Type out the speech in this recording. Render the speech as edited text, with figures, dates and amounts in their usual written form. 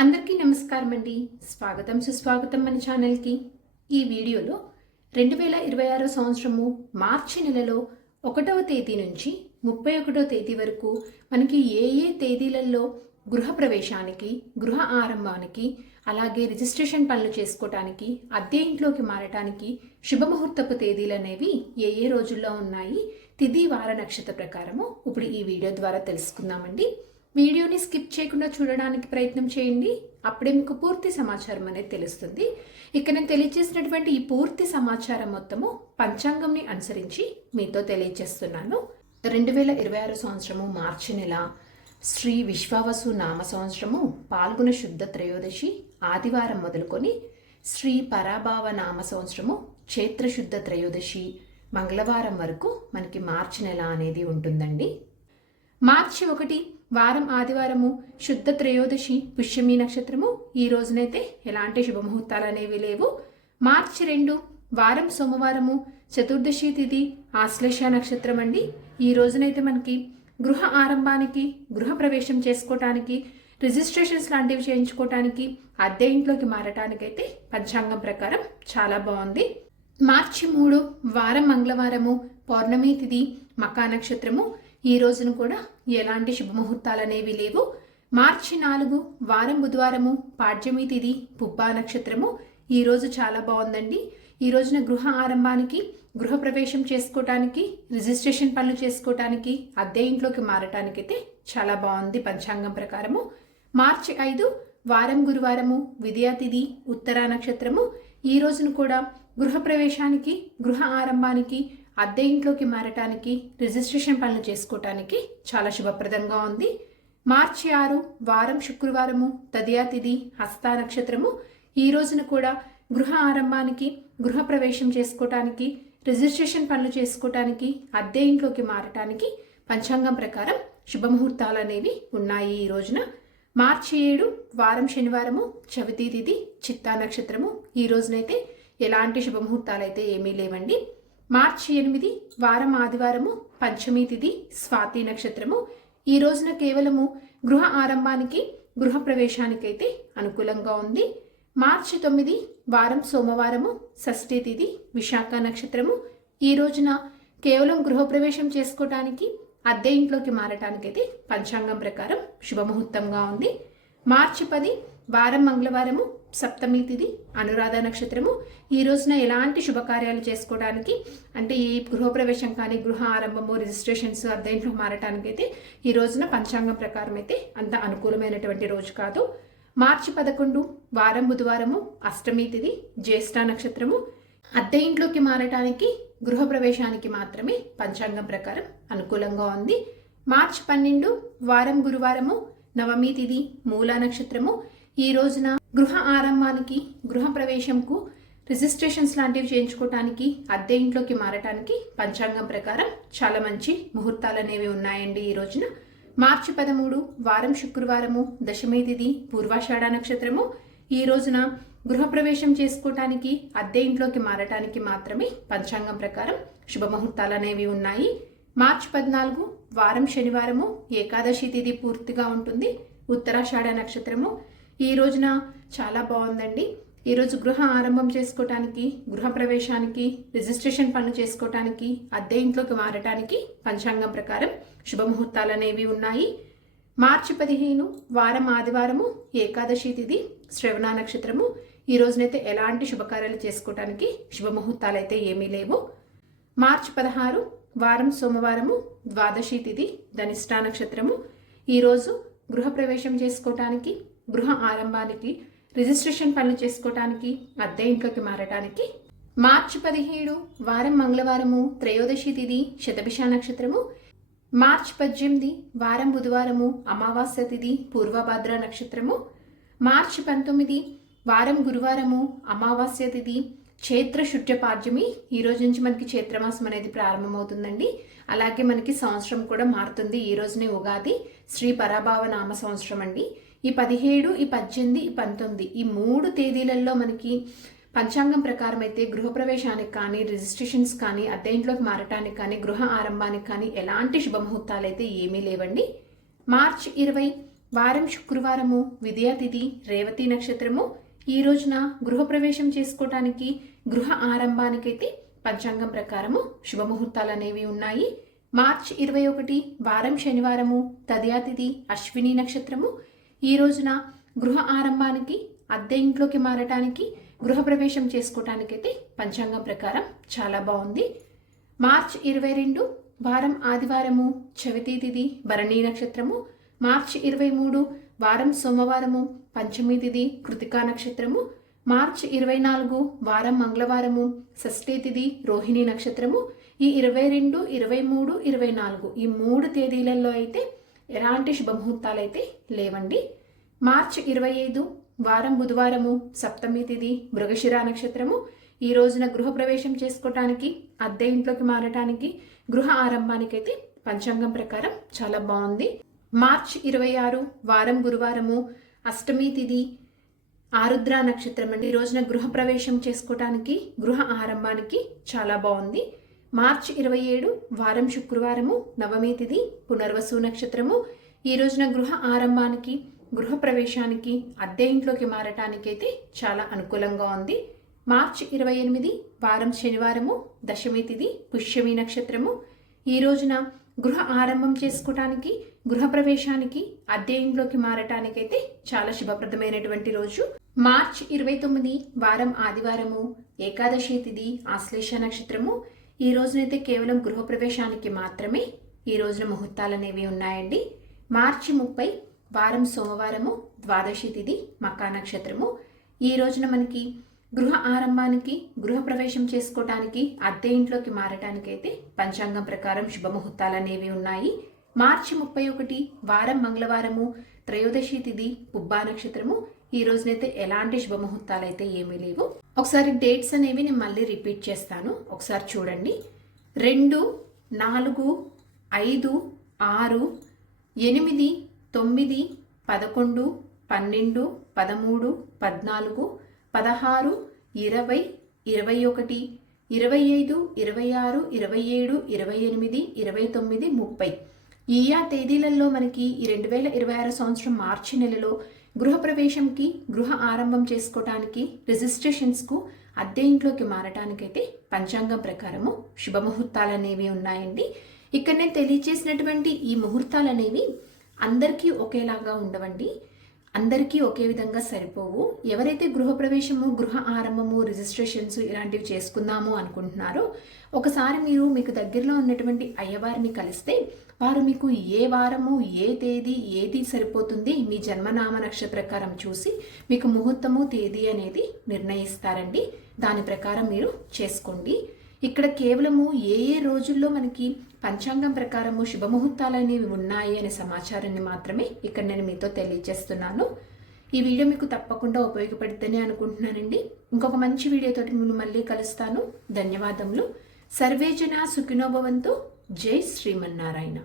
అందరికీ నమస్కారం అండి. స్వాగతం సుస్వాగతం మన ఛానల్కి. ఈ వీడియోలో 2026 సంవత్సరము మార్చి నెలలో 1వ తేదీ నుంచి 31వ తేదీ వరకు మనకి ఏ తేదీలలో గృహప్రవేశానికి, గృహ ఆరంభానికి, అలాగే రిజిస్ట్రేషన్ పనులు చేసుకోవటానికి, అద్దె ఇంట్లోకి మారటానికి శుభముహూర్తపు తేదీలు అనేవి ఏ రోజుల్లో ఉన్నాయి, తిథి వార నక్షత్ర ప్రకారము ఇప్పుడు ఈ వీడియో ద్వారా తెలుసుకుందామండి. వీడియోని స్కిప్ చేయకుండా చూడడానికి ప్రయత్నం చేయండి. అప్పుడే మీకు పూర్తి సమాచారం అనేది తెలుస్తుంది. ఇక్కడ నేను తెలియజేసినటువంటి ఈ పూర్తి సమాచారం మొత్తము పంచాంగంని అనుసరించి మీతో తెలియజేస్తున్నాను. 2026 సంవత్సరము మార్చి నెల శ్రీ విశ్వావసు నామ సంవత్సరము పాల్గొన శుద్ధ త్రయోదశి ఆదివారం మొదలుకొని శ్రీ పరాభావ నామ సంవత్సరము చైత్రశుద్ధ త్రయోదశి మంగళవారం వరకు మనకి మార్చి నెల అనేది ఉంటుందండి. మార్చి 1 వారం ఆదివారము శుద్ధ త్రయోదశి పుష్యమి నక్షత్రము. ఈ రోజునైతే ఎలాంటి శుభముహూర్తాలు అనేవి లేవు. మార్చి 2 వారం సోమవారము చతుర్దశి తిథి ఆశ్లేష నక్షత్రం అండి. ఈ రోజునైతే మనకి గృహ ఆరంభానికి, గృహ ప్రవేశం చేసుకోవటానికి, రిజిస్ట్రేషన్స్ లాంటివి చేయించుకోవటానికి, అద్దె ఇంట్లోకి మారటానికైతే పంచాంగం ప్రకారం చాలా బాగుంది. మార్చి 3 వారం మంగళవారము పౌర్ణమి తిథి మకా నక్షత్రము. ఈ రోజును కూడా ఎలాంటి శుభముహూర్తాలు అనేవి లేవు. మార్చి 4 వారం బుధవారము పాడ్యమి తిథి పుబ్బా నక్షత్రము. ఈ రోజు చాలా బాగుందండి. ఈ రోజున గృహ ఆరంభానికి, గృహ ప్రవేశం చేసుకోవటానికి, రిజిస్ట్రేషన్ పనులు చేసుకోవటానికి, అద్దె ఇంట్లోకి మారటానికైతే చాలా బాగుంది పంచాంగం ప్రకారము. మార్చి 5 వారం గురువారము విద్యా తిథి ఉత్తరా నక్షత్రము. ఈ రోజును కూడా గృహ ప్రవేశానికి, గృహ ఆరంభానికి, అద్దె ఇంట్లోకి మారటానికి, రిజిస్ట్రేషన్ పనులు చేసుకోవటానికి చాలా శుభప్రదంగా ఉంది. మార్చి 6 వారం శుక్రవారము తదియా తిథి హస్తా నక్షత్రము. ఈ రోజున కూడా గృహ ఆరంభానికి, గృహ ప్రవేశం చేసుకోవటానికి, రిజిస్ట్రేషన్ పనులు చేసుకోవటానికి, అద్దె ఇంట్లోకి మారటానికి పంచాంగం ప్రకారం శుభముహూర్తాలు అనేవి ఉన్నాయి ఈ రోజున. మార్చి 7 వారం శనివారము చవితి తిథి చిత్తా నక్షత్రము. ఈ రోజునైతే ఎలాంటి శుభముహూర్తాలు అయితే ఏమీ లేవండి. మార్చి 8 వారం ఆదివారము పంచమి తిథి స్వాతి నక్షత్రము. ఈ రోజున కేవలము గృహ ఆరంభానికి, గృహ ప్రవేశానికైతే అనుకూలంగా ఉంది. మార్చి 9 వారం సోమవారము షష్ఠి తిథి విశాఖ నక్షత్రము. ఈ రోజున కేవలం గృహప్రవేశం చేసుకోవటానికి, అద్దె ఇంట్లోకి మారటానికైతే పంచాంగం ప్రకారం శుభముహూర్తంగా ఉంది. మార్చి 10 వారం మంగళవారము సప్తమి తిథి అనురాధ నక్షత్రము. ఈ రోజున ఎలాంటి శుభకార్యాలు చేసుకోవడానికి, అంటే ఈ గృహప్రవేశం కానీ, గృహ ఆరంభము, రిజిస్ట్రేషన్స్, అద్దె ఇంట్లో మారటానికైతే ఈ రోజున పంచాంగం ప్రకారం అయితే అంత అనుకూలమైనటువంటి రోజు కాదు. మార్చి 11 వారం బుధవారము అష్టమి తిథి జ్యేష్ఠ నక్షత్రము. అద్దె ఇంట్లోకి మారటానికి, గృహప్రవేశానికి మాత్రమే పంచాంగం ప్రకారం అనుకూలంగా ఉంది. మార్చి 12 వారం గురువారము నవమి తిథి మూలా నక్షత్రము. ఈ రోజున గృహ ఆరంభానికి, గృహ ప్రవేశంకు, రిజిస్ట్రేషన్స్ లాంటివి చేయించుకోవటానికి, అద్దె ఇంట్లోకి మారటానికి పంచాంగం ప్రకారం చాలా మంచి ముహూర్తాలు అనేవి ఉన్నాయండి ఈ రోజున. మార్చి 13 వారం శుక్రవారము దశమి తిథి పూర్వాషాఢ నక్షత్రము. ఈ రోజున గృహప్రవేశం చేసుకోవటానికి, అద్దె ఇంట్లోకి మారటానికి మాత్రమే పంచాంగం ప్రకారం శుభముహూర్తాలు అనేవి ఉన్నాయి. మార్చి 14 వారం శనివారము ఏకాదశి తిథి పూర్తిగా ఉంటుంది ఉత్తరాషాఢ నక్షత్రము. ఈ రోజున చాలా బాగుందండి. ఈరోజు గృహ ఆరంభం చేసుకోవటానికి, గృహ ప్రవేశానికి, రిజిస్ట్రేషన్ పనులు చేసుకోవటానికి, అద్దె ఇంట్లోకి మారటానికి పంచాంగం ప్రకారం శుభముహూర్తాలు అనేవి ఉన్నాయి. మార్చి 15 వారం ఆదివారము ఏకాదశి తిథి శ్రవణ నక్షత్రము. ఈ రోజునైతే ఎలాంటి శుభకార్యాలు చేసుకోవటానికి శుభముహూర్తాలు అయితే ఏమీ లేవు. మార్చి 16 వారం సోమవారము ద్వాదశి తిథి ధనిష్ఠ నక్షత్రము. ఈరోజు గృహప్రవేశం చేసుకోవటానికి, గృహ ఆరంభానికి, రిజిస్ట్రేషన్ పనులు చేసుకోవటానికి, అద్దె ఇంట్లోకి మారటానికి. మార్చి 17 వారం మంగళవారము త్రయోదశి తిథి శతభిష నక్షత్రము. మార్చి 18 వారం బుధవారము అమావాస్య తిథి పూర్వభద్ర నక్షత్రము. మార్చి 19 వారం గురువారము అమావాస్య తిథి చైత్ర శుద్ధ పాడ్యమి. ఈ రోజు నుంచి మనకి చైత్రమాసం అనేది ప్రారంభమవుతుందండి. అలాగే మనకి సంవత్సరం కూడా మారుతుంది. ఈ రోజునే ఉగాది శ్రీ పరాభావ నామ సంవత్సరం అండి. ఈ 17, ఈ 18, ఈ 19 ఈ 3 తేదీలలో మనకి పంచాంగం ప్రకారం అయితే గృహప్రవేశానికి కానీ, రిజిస్ట్రేషన్స్ కానీ, అద్దె ఇంట్లోకి మారటానికి కానీ, గృహ ఆరంభానికి కానీ ఎలాంటి శుభముహూర్తాలు అయితే ఏమీ లేవండి. మార్చి 20 వారం శుక్రవారము, విద్యా తిథి రేవతి నక్షత్రము. ఈ రోజున గృహప్రవేశం చేసుకోవటానికి, గృహ ఆరంభానికైతే పంచాంగం ప్రకారము శుభముహూర్తాలు అనేవి ఉన్నాయి. మార్చ్ 21 వారం శనివారము, తదియా తిథి అశ్విని నక్షత్రము. ఈ రోజున గృహ ఆరంభానికి, అద్దె ఇంట్లోకి మారటానికి, గృహప్రవేశం చేసుకోవటానికైతే పంచాంగం ప్రకారం చాలా బాగుంది. మార్చ్ 22 వారం ఆదివారము, చవితి తిథి భరణీ నక్షత్రము. మార్చ్ 23 వారం సోమవారము, పంచమి తిథి కృతికా నక్షత్రము. మార్చ్ 24 వారం మంగళవారము, షష్ఠీ తిథి రోహిణి నక్షత్రము. ఈ 22, 23, 24 ఈ 3 తేదీలలో అయితే ఎలాంటి శుభముహూర్తాలు అయితే లేవండి. మార్చ్ 25 వారం బుధవారము, సప్తమి తిథి మృగశిర నక్షత్రము. ఈ రోజున గృహప్రవేశం చేసుకోవటానికి, అద్దె ఇంట్లోకి మారటానికి, గృహ ఆరంభానికైతే పంచాంగం ప్రకారం చాలా బాగుంది. మార్చ్ 26 వారం గురువారము, అష్టమి తిథి ఆరుద్ర నక్షత్రం అండి. ఈ రోజున గృహప్రవేశం చేసుకోవటానికి, గృహ ఆరంభానికి చాలా బాగుంది. మార్చ్ 27 వారం శుక్రవారము, నవమి తిథి పునర్వసు నక్షత్రము. ఈ రోజున గృహ ఆరంభానికి, గృహప్రవేశానికి, అద్దె ఇంట్లోకి మారటానికైతే చాలా అనుకూలంగా ఉంది. మార్చ్ 28 వారం శనివారము, దశమి తిథి పుష్యమి నక్షత్రము. ఈ రోజున గృహ ఆరంభం చేసుకోవటానికి, గృహప్రవేశానికి, అద్దె ఇంట్లోకి మారటానికైతే చాలా శుభప్రదమైనటువంటి రోజు. మార్చ్ 29 వారం ఆదివారము, ఏకాదశి తిథి ఆశ్లేష నక్షత్రము. ఈ రోజునైతే కేవలం గృహప్రవేశానికి మాత్రమే ఈ రోజున ముహూర్తాలు అనేవి ఉన్నాయండి. మార్చి 30 వారం సోమవారము, ద్వాదశి తిథి మకా నక్షత్రము. ఈ రోజున మనకి గృహ ఆరంభానికి, గృహప్రవేశం చేసుకోవటానికి, అద్దె ఇంట్లోకి మారటానికైతే పంచాంగం ప్రకారం శుభముహూర్తాలు అనేవి ఉన్నాయి. మార్చి 31 వారం మంగళవారము, త్రయోదశి తిథి పుబ్బా నక్షత్రము. ఈ రోజునైతే ఎలాంటి శుభముహూర్తాలు అయితే ఏమీ లేవు. ఒకసారి డేట్స్ అనేవి నేను మళ్ళీ రిపీట్ చేస్తాను, ఒకసారి చూడండి. 2, 4, 5, 6, 8, 9, 11, 12, 13, 14, 16, 20, 21, 25, 26, 27, 28, 29, 30 ఈ తేదీలలో మనకి ఈ 2026 సంవత్సరం మార్చి నెలలో గృహప్రవేశంకి, గృహ ఆరంభం చేసుకోవటానికి, రిజిస్ట్రేషన్స్కు, అద్దె ఇంట్లోకి మారటానికైతే పంచాంగం ప్రకారము శుభముహూర్తాలు అనేవి ఉన్నాయండి. ఇక్కడ నేను తెలియచేసినటువంటి ఈ ముహూర్తాలు అనేవి అందరికీ ఒకేలాగా ఉండవండి, అందరికీ ఒకే విధంగా సరిపోవు. ఎవరైతే గృహప్రవేశము, గృహ ఆరంభము, రిజిస్ట్రేషన్స్ ఇలాంటివి చేసుకుందాము అనుకుంటున్నారో ఒకసారి మీరు మీకు దగ్గరలో ఉన్నటువంటి అయ్యవారిని కలిస్తే వారు మీకు ఏ వారము, ఏ తేదీ, ఏది సరిపోతుంది మీ జన్మనామ నక్షత్ర ప్రకారం చూసి మీకు ముహూర్తము, తేదీ అనేది నిర్ణయిస్తారండి. దాని ప్రకారం మీరు చేసుకోండి. ఇక్కడ కేవలము ఏ రోజుల్లో మనకి పంచాంగం ప్రకారము శుభముహూర్తాలు అనేవి ఉన్నాయి అనే సమాచారాన్ని మాత్రమే ఇక్కడ నేను మీతో తెలియజేస్తున్నాను. ఈ వీడియో మీకు తప్పకుండా ఉపయోగపడుతుందని అనుకుంటున్నానండి. ఇంకొక మంచి వీడియోతోటి నేను మళ్ళీ కలుస్తాను. ధన్యవాదములు. సర్వే జనా సుఖినో భవంతు. జై శ్రీమన్నారాయణ.